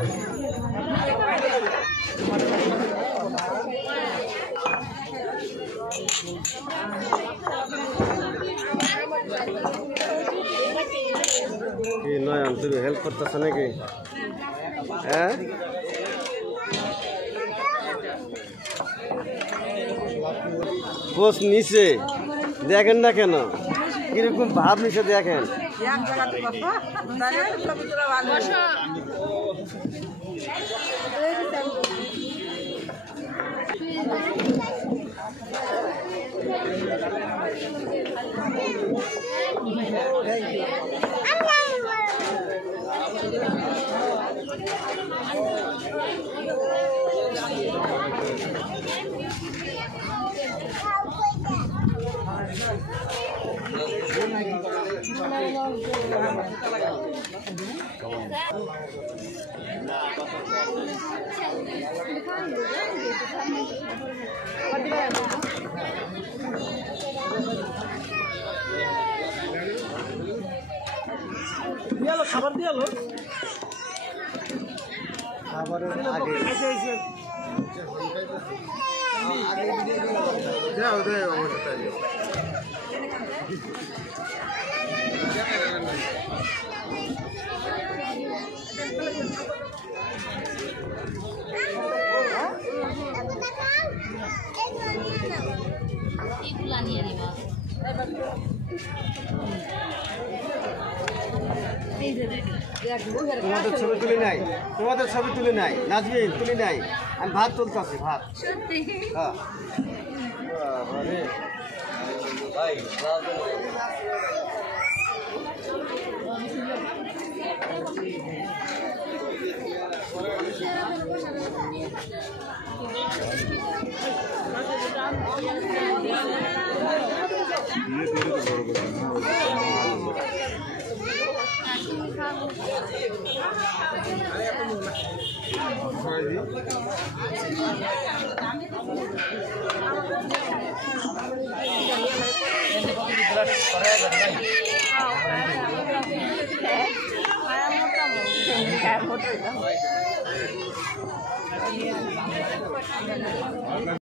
কি নয়ন তুমি হেল্প করতেছ নাকি? হ্যাঁ পোস্ট নিচে দেখেন না কেন, কিরকম ভাব নিচে দেখেন। খাবার দিয়ে খাবারের আগে তোমাদের ছবি তুলে নাই, তোমাদের ছবি তুলে নাই, নাজমিন তুলে নাই, আমি ভাত তুলতেছি ভাত। হ্যাঁ